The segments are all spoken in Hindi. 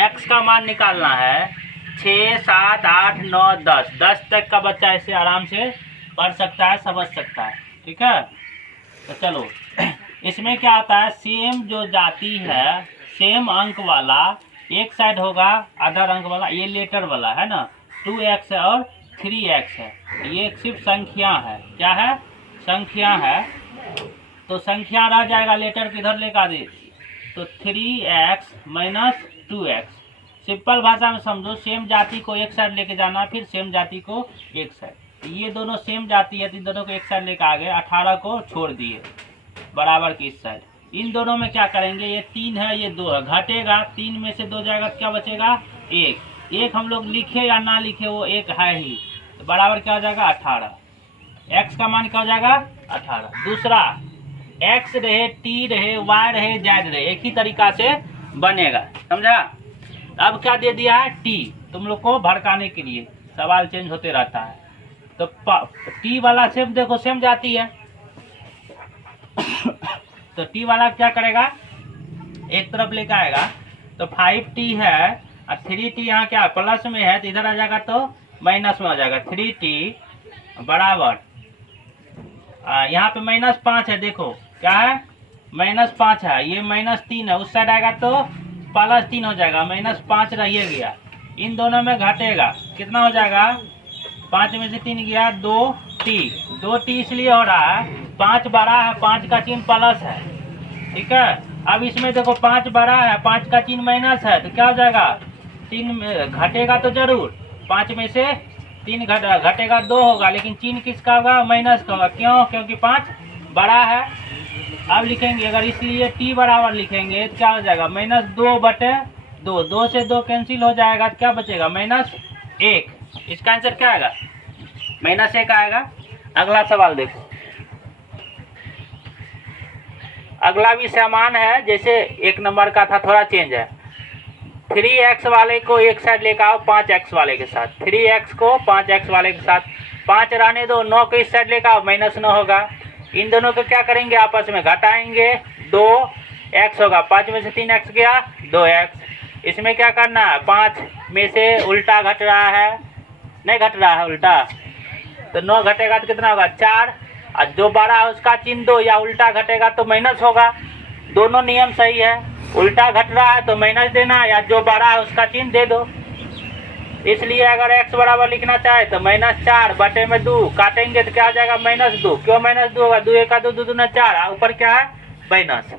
x का मान निकालना है 6, 7, 8, 9, 10। 10 तक का बच्चा इसे आराम से पढ़ सकता है, समझ सकता है। ठीक है, तो चलो इसमें क्या आता है, सेम जो जाति है, सेम अंक वाला एक साइड होगा, अदर अंक वाला ये लेटर वाला है ना, 2x है और 3x है। ये सिर्फ संख्या है, क्या है, संख्या है। तो संख्या रह जाएगा, लेटर किधर लेकर दे, तो 3x माइनस 2x। सिंपल भाषा में समझो, सेम जाति को एक साइड लेके जाना, फिर सेम जाति को एक साइड। ये दोनों सेम जाति है, इन दोनों को एक साइड लेकर आ गए, 18 को छोड़ दिए बराबर की इस साइड। इन दोनों में क्या करेंगे, ये 3 है, ये 2 है, घटेगा, 3 में से 2 जाएगा, क्या बचेगा, 1। 1 हम लोग लिखे या ना लिखे, वो 1 है ही, तो बराबर क्या हो जाएगा, 18। x का मान क्या हो जाएगा, 18। दूसरा, x रहे, t रहे, y रहे, z रहे, एक ही तरीका से बनेगा, समझा। अब क्या दे दिया है, t, तुम लोग को भड़काने के लिए, सवाल चेंज होते रहता है। तो t वाला सेम, देखो सेम जाती है, तो t वाला क्या करेगा, एक तरफ लेकर आएगा, तो 5t है और 3t यहाँ क्या प्लस में है, तो इधर आ जाएगा तो माइनस में हो जाएगा। 3t बराबर यहाँ पे -5 है, देखो क्या है, -5 है, ये -3 है, उस साइड आएगा तो +3 हो जाएगा, -5 रहिए गया। इन दोनों में घटेगा, कितना हो जाएगा, 5 में से 3 गया, 2t। 2t इसलिए हो रहा है, 5 बड़ा है, 5 का चिन्ह प्लस है, ठीक है। अब इसमें देखो 5 बड़ा है, 5 का चिन्ह माइनस है, तो क्या हो जाएगा, 3 घटेगा तो जरूर, 5 में से 3 घटेगा 2 होगा, लेकिन चिन्ह किसका होगा, माइनस का होगा। क्यों, क्योंकि 5 बड़ा है। अब लिखेंगे, अगर इसलिए t बराबर लिखेंगे तो क्या हो जाएगा, -2/2। 2 से 2 कैंसिल हो जाएगा, तो क्या बचेगा, -1। इसका आंसर क्या आएगा, -1 आएगा। अगला सवाल देखो, अगला भी समान है, जैसे 1 नंबर का था, थोड़ा चेंज है। 3x वाले को एक साइड लेकर आओ 5x वाले के साथ, 3x को 5x वाले के साथ, 5 रहने दो, 9 को इस साइड लेकर आओ, -9 होगा। इन दोनों को क्या करेंगे, आपस में घटाएंगे, 2x होगा, 5 में से 3x गया, 2x। इसमें क्या करना है, 5 में से उल्टा घट रहा है, नहीं घट रहा है उल्टा, तो 9 घटेगा तो कितना होगा, 4। और जो बड़ा है उसका चिन्ह दो, या उल्टा घटेगा तो माइनस होगा। दोनों नियम सही है, उल्टा घट रहा है तो माइनस देना, या जो बड़ा है उसका चिन्ह दे दो। इसलिए अगर x बराबर लिखना चाहे तो -4/2, काटेंगे तो क्या हो जाएगा, -2। क्यों -2 होगा, 2 1 2 2 2 4, ऊपर क्या है, माइनस।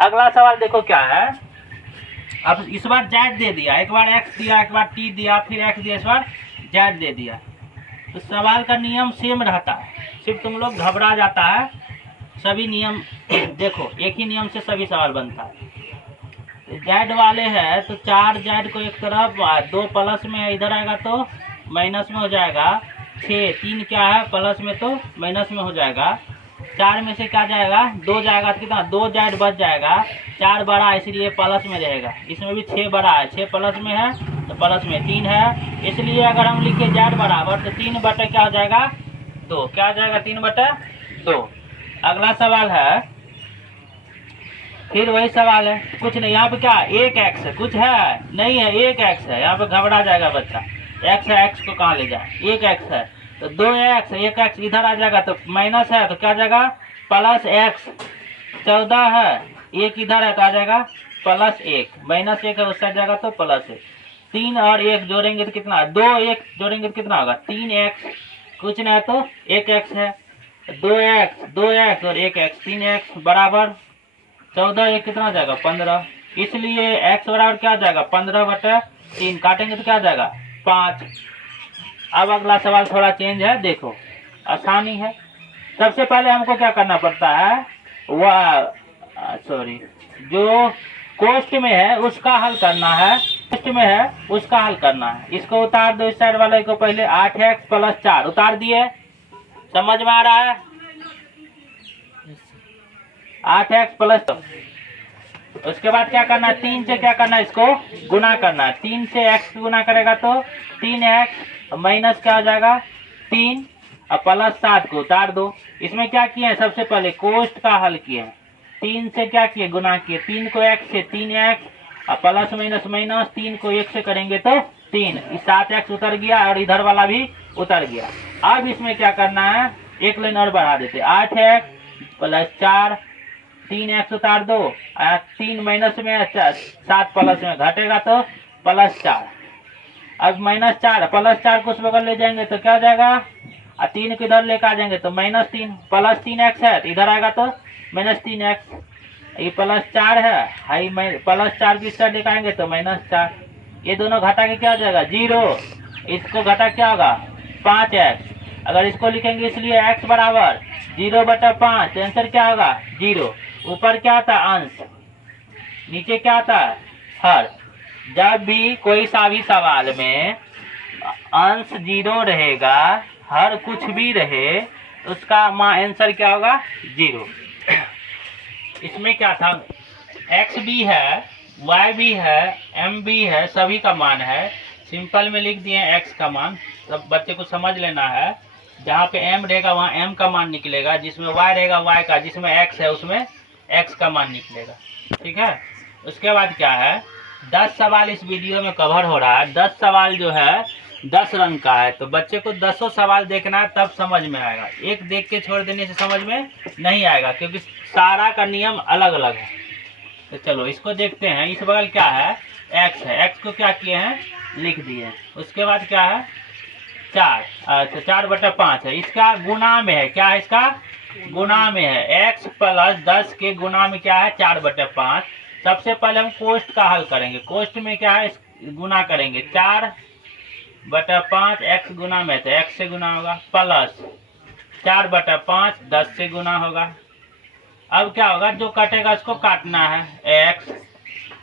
अगला सवाल देखो क्या है, अब इस बार z दे दिया, एक बार x दिया, एक बार t दिया, फिर x दिया, इस बार z दे दिया। तो सवाल का नियम सेम रहता है, सिर्फ तुम लोग घबरा जाता है। सभी नियम देखो, एक ही नियम से सभी सवाल बनता है। जेड वाले है तो 4 जेड को एक तरफ, 2 प्लस में है, इधर आएगा तो माइनस में हो जाएगा। 6, 3 क्या है, प्लस में तो माइनस में हो जाएगा। 4 में से क्या जाएगा, 2 जाएगा, तो कितना, 2 जेड बच जाएगा। 4 बड़ा है इसलिए प्लस में रहेगा, इसमें भी 6 बड़ा है, 6 प्लस में है तो प्लस में 3 है, इसलिए अगर हम लिखे जेड बराबर तो 3 बटे क्या हो जाएगा, 2। क्या हो जाएगा, 3/2। अगला सवाल है, फिर वही सवाल है, कुछ नहीं, यहाँ पे क्या 1x है, कुछ है नहीं है, 1x है, यहाँ पे घबरा जाएगा बच्चा, x है, x को कहाँ ले जाए, 1x है तो 2x, 1x इधर आ जाएगा तो माइनस है, तो क्या आ जाएगा, +x। 14 है, 1 इधर है तो आ जाएगा +1, -1 है उस साइड जाएगा तो +1। 3 और 1 जोड़ेंगे तो कितना, 2 1 जोड़ेंगे तो कितना होगा, 3x। कुछ नहीं है तो 1x है, 2x 2x और 1x, 3x बराबर 14, 1 कितना हो जाएगा, 15। इसलिए x बराबर क्या हो जाएगा, 15/3, काटेंगे तो क्या हो जाएगा, 5। अब अगला सवाल थोड़ा चेंज है, देखो आसानी है। सबसे पहले हमको क्या करना पड़ता है, जो कोष्ट में है उसका हल करना है, कोष्ट में है उसका हल करना है। इसको उतार दो, इस साइड वाले को पहले, 8x + 4 उतार दिए, समझ में आ रहा है, 8x + उसके बाद क्या करना है, 3 से क्या करना है, इसको गुना करना है। 3 से x गुना करेगा तो 3x, माइनस क्या हो जाएगा, 3 और +7 को उतार दो। इसमें क्या किए हैं, सबसे पहले कोष्ट का हल किए हैं, 3 से क्या किए, गुना किए, 3 को x से 3x अब प्लस माइनस माइनस, 3 को 1 से करेंगे तो 3, 7x उतर गया और इधर वाला भी उतर गया। अब इसमें क्या करना है, एक लाइन और बढ़ा देते, 8x प्लस 4, 3x उतार दो, 3 माइनस में 7 प्लस में घटेगा तो प्लस 4। अब माइनस 4 प्लस 4 को उस बगल ले जाएंगे तो क्या हो जाएगा, 3 को इधर लेकर आ जाएंगे तो -3, प्लस 3x है तो इधर आएगा तो -3x, ये प्लस 4 है, हाई प्लस 4 की साइड लेकर आएंगे तो -4, ये दोनों घटा के क्या हो जाएगा 0, इसको घटा क्या होगा 5x। अगर इसको लिखेंगे इसलिए x बराबर 0/5, तो आंसर क्या होगा 0। ऊपर क्या आता है अंश, नीचे क्या आता है हर। जब भी कोई सा भी सवाल में अंश 0 रहेगा, हर कुछ भी रहे, उसका आंसर क्या होगा 0। इसमें क्या था, x भी है, y भी है, m भी है, सभी का मान है। सिंपल में लिख दिए x का मान, सब बच्चे को समझ लेना है। जहाँ पे m रहेगा वहाँ m का मान निकलेगा, जिसमें y रहेगा y का, जिसमें x है उसमें x का मान निकलेगा। ठीक है, उसके बाद क्या है, 10 सवाल इस वीडियो में कवर हो रहा है। 10 सवाल जो है 10 रंग का है, तो बच्चे को 10 सवाल देखना है तब समझ में आएगा। एक देख के छोड़ देने से समझ में नहीं आएगा, क्योंकि सारा का नियम अलग अलग है। तो चलो इसको देखते हैं। इस बगल क्या है, x है, x को क्या किए हैं लिख दिए। उसके बाद क्या है 4, अच्छा 4/5 है, इसका गुना में है, क्या है इसका गुना में है। x प्लस 10 के गुना में क्या है 4/5। सबसे पहले हम कोष्ट का हल करेंगे। कोष्ट में क्या है गुना करेंगे, 4/5 x गुना में, तो x से गुना होगा, प्लस 4/5 10 से गुना होगा। अब क्या होगा, जो कटेगा उसको काटना है, x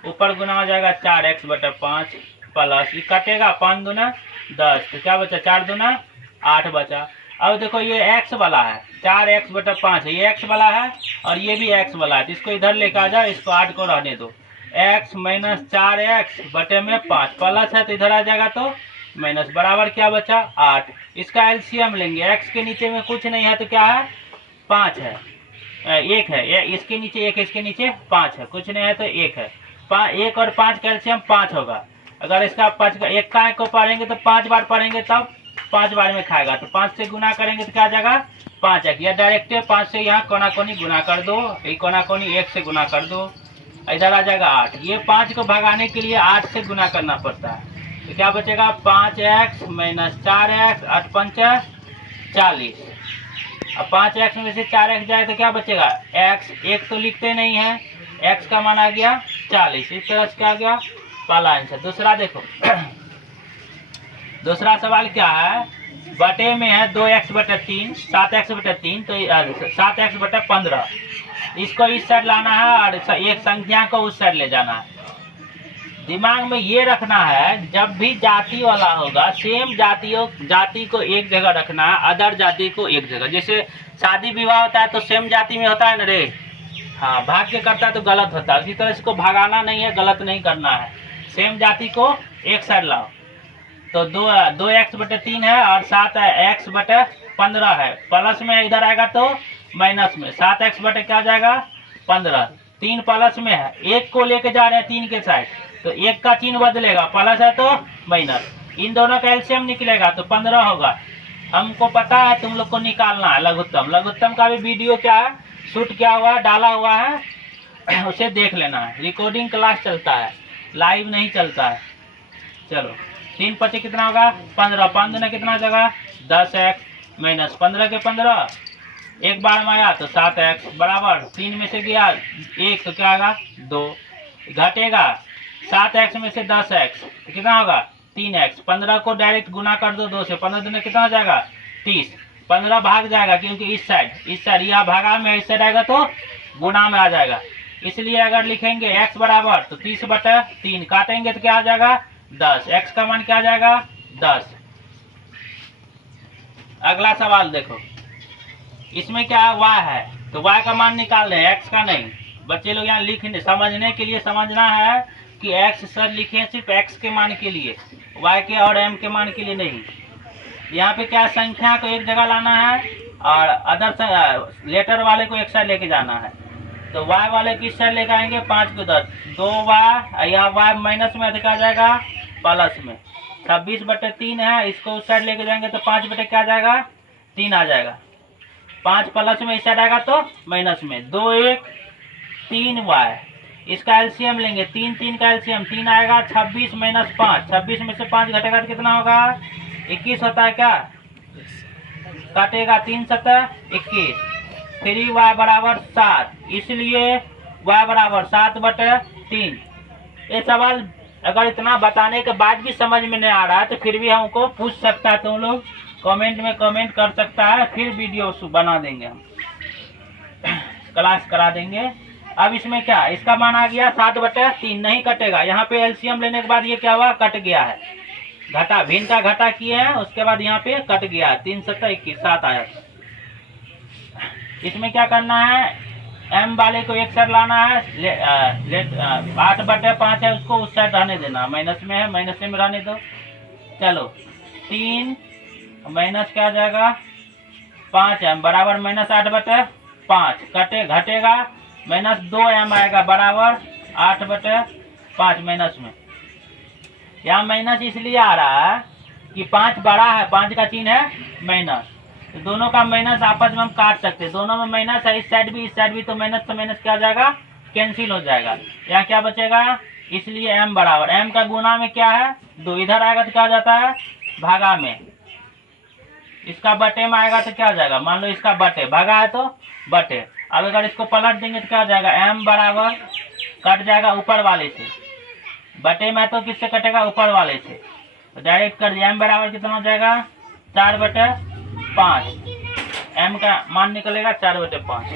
ऊपर गुना हो जाएगा 4x/5 प्लस ये कटेगा 5 दूना 10, तो क्या बचा 4 दूना 8 बचा। अब देखो ये x वाला है, 4x/5 है, ये x वाला है और ये भी x वाला है, तो इसको इधर लेकर आ जाओ, इसको 8 को रहने दो। x - 4x/5 प्लस है तो इधर आ जाएगा तो माइनस, बराबर क्या बचा 8। इसका एलसीएम लेंगे, x के नीचे में कुछ नहीं है तो क्या है 5 है, 1 है, इसके नीचे 1 है, इसके नीचे 5 है, कुछ नहीं है तो 1 है। 1 और 5 का एलसीएम 5 होगा। अगर इसका 5 का 1 का को पढ़ेंगे तो 5 बार पढ़ेंगे तब 5 बार में खाएगा, तो 5 से गुना करेंगे तो क्या आ जाएगा 5x, या डायरेक्ट 5 से यहाँ कोना कोनी गुना कर दो, ये कोना कोनी 1 से गुना कर दो, इधर आ जाएगा 8। ये 5 को भगाने के लिए 8 से गुना करना पड़ता है, तो क्या बचेगा 5x - 4x, 8 5 40। अब 5x में से 4x जाए तो क्या बचेगा x, 1 तो लिखते नहीं है, x का मान आ गया 40। इस तरह से क्या आ गया पहला आंसर। दूसरा देखो दूसरा सवाल क्या है, बटे में है 2x/3, 7x/3, तो 7x/15, इसको इस साइड लाना है और एक संख्या को उस साइड ले जाना है। दिमाग में ये रखना है, जब भी जाति वाला होगा सेम जाति को एक जगह रखना है, अदर जाति को एक जगह। जैसे शादी विवाह होता है तो सेम जाति में होता है ना रे, हाँ भाग के करता है तो गलत होता है। उसी तरह इसको भगाना नहीं है, गलत नहीं करना है, सेम जाति को एक साइड लाओ। तो 2x/3 है और 7x/15 है, प्लस में इधर आएगा तो माइनस में, 7x बटे क्या जाएगा 15, 3 प्लस में है, 1 को लेके जा रहे हैं 3 के साइड, तो 1 का चिन्ह बदलेगा, प्लस है तो माइनस, इन दोनों का एलसीएम निकलेगा तो 15 होगा। हमको पता है तुम लोग को निकालना है लघुत्तम। लघुत्तम का भी वीडियो क्या है शूट किया हुआ है, डाला हुआ है, उसे देख लेना है। रिकॉर्डिंग क्लास चलता है, लाइव नहीं चलता है। चलो 3 × 5 कितना होगा 15, 5 दूना कितना जगह 10x माइनस 15 के 15, एक बार में आया तो 7x बराबर 3 में से गया 1 तो क्या होगा 2, घटेगा 7x में से 10x तो कितना होगा 3x। 15 को डायरेक्ट गुना कर दो 2 से, 15 दूना कितना हो जाएगा 30, 15 भाग जाएगा क्योंकि इस साइड यह भागा में इस साइड आएगा तो गुना में आ जाएगा। इसलिए अगर लिखेंगे x बराबर तो 30/3, काटेंगे तो क्या आ जाएगा 10, x का मान क्या आ जाएगा 10। अगला सवाल देखो, इसमें क्या y है तो y का मान निकाल रहे हैं, x का नहीं। बच्चे लोग यहाँ लिखने समझने के लिए समझना है कि x सर लिखे सिर्फ x के मान के लिए, y के और m के मान के लिए नहीं। यहाँ पे क्या संख्या को एक जगह लाना है और अदर लेटर वाले को एक साइड लेके जाना है। तो y वाले की साइड लेकर आएंगे 5 को उधर, 2y या y माइनस में अधिक आ जाएगा प्लस में। 26/3 है, इसको उस साइड लेके जाएंगे तो 5 बटे क्या आ जाएगा 3 आ जाएगा। 5 प्लस में इस साइड आएगा तो माइनस में। 2 1 3y, इसका एलसीएम लेंगे, 3 3 का एलसीएम 3 आएगा। 26 माइनस 5, 26 में से 5 घटेगा तो कितना होगा 21 होता है क्या, काटेगा 3 7 21। 3y बराबर 7, इसलिए y बराबर 7/3। ये सवाल अगर इतना बताने के बाद भी समझ में नहीं आ रहा है तो फिर भी हमको पूछ सकता है, तुम लोग कमेंट में कमेंट कर सकता है, फिर वीडियो बना देंगे हम, क्लास करा देंगे। अब इसमें क्या, इसका मान आ गया 7/3, नहीं कटेगा। यहाँ पे एलसीएम लेने के बाद ये क्या हुआ, कट गया है, घटा भिन्न का घटा किए हैं, उसके बाद यहाँ पे कट गया है। 3 7 21 7 आया। इसमें क्या करना है, m वाले को एक साइड लाना है, 8/5 है उसको उस साइड रहने देना, माइनस में है माइनस में रहने दो। चलो 3 माइनस क्या आ जाएगा 5m बराबर माइनस 8/5, कटे घटेगा माइनस 2m आएगा बराबर 8/5 माइनस में। यहाँ माइनस इसलिए आ रहा है कि 5 बड़ा है, 5 का चिन्ह है माइनस, तो दोनों का माइनस आपस में हम काट सकते हैं, दोनों में माइनस है, इस साइड भी तो माइनस तो माइनस क्या आ जाएगा कैंसिल हो जाएगा। यहाँ क्या बचेगा, इसलिए m बराबर, m का गुना में क्या है 2, इधर आएगा तो क्या हो जाता है भागा में, इसका बटे में आएगा तो क्या हो जाएगा, मान लो इसका बटे, भागा है तो बटे। अब अगर इसको पलट देंगे तो क्या हो जाएगा, m बराबर कट जाएगा ऊपर वाले से, बटे में तो किससे कटेगा ऊपर वाले से, तो डायरेक्ट कर दिया। m बराबर कितना हो जाएगा 4/5, m का मान निकलेगा 4/5।